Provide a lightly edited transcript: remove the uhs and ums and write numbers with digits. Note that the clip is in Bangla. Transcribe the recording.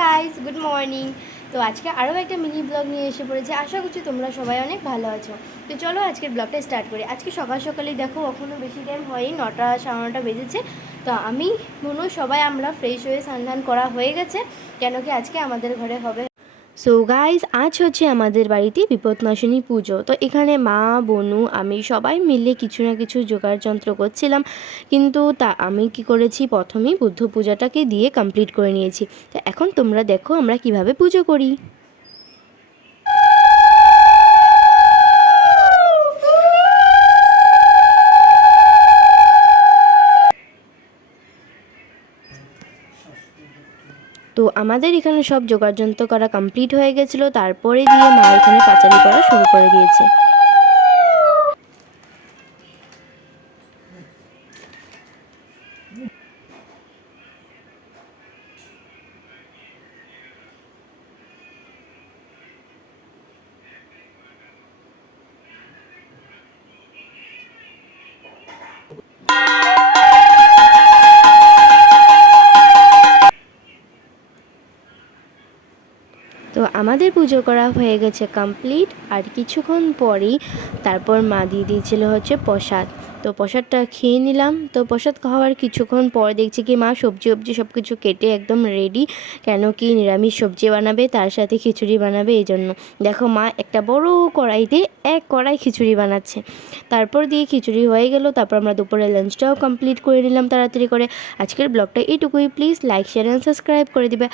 Guys, good morning. তো আজকে আরও একটা মিনি ব্লগ নিয়ে এসে পড়েছে। আশা করছি তোমরা সবাই অনেক ভালো আছো। তো চলো আজকের ব্লগটা স্টার্ট করি। আজকে সকাল সকালেই দেখো, এখনও বেশি টাইম হয়নি, 9টা 9:30 বেজেছে। তো আমি মনু সবাই আমরা ফ্রেশ হয়ে স্নান করা হয়ে গেছে, কেন কি আজকে আমাদের ঘরে হবে। সো গাইজ, আজ হচ্ছে আমাদের বাড়িতে বিপদনাশিনী পুজো। তো এখানে মা, বনু, আমি সবাই মিলে কিছু না কিছু জোগাড় যন্ত্র করছিলাম, কিন্তু আমি কি করেছি, প্রথমেই বুদ্ধ পূজাটাকে দিয়ে কমপ্লিট করে নিয়েছি। তো এখন তোমরা দেখো আমরা কিভাবে পুজো করি। তো আমাদের এখানে সব জোগাড়যন্ত্র করা কমপ্লিট হয়ে গেছিলো, তারপরে দিয়ে মা এখানে পাঁচালি করা শুরু করে দিয়েছে। তো আমাদের পুজো করা হয়ে গেছে কমপ্লিট। আর কিছুক্ষণ পরেই তারপর মা দিয়ে দিয়েছিল হচ্ছে প্রসাদ। তো প্রসাদটা খেয়ে নিলাম। তো প্রসাদ খাওয়ার কিছুক্ষণ পর দেখছি কি মা সবজি সব কিছু কেটে একদম রেডি, কেন কি নিরামিষ সবজি বানাবে, তার সাথে খিচুড়ি বানাবে। এই জন্য দেখো মা একটা বড় কড়াইতে এক কড়াই খিচুড়ি বানাচ্ছে। তারপর দিয়ে খিচুড়ি হয়ে গেল, তারপর আমরা দুপুরে লাঞ্চটাও কমপ্লিট করে নিলাম তাড়াতাড়ি করে। আজকের ব্লগটা এইটুকুই। Please like, share and subscribe করে দিবে।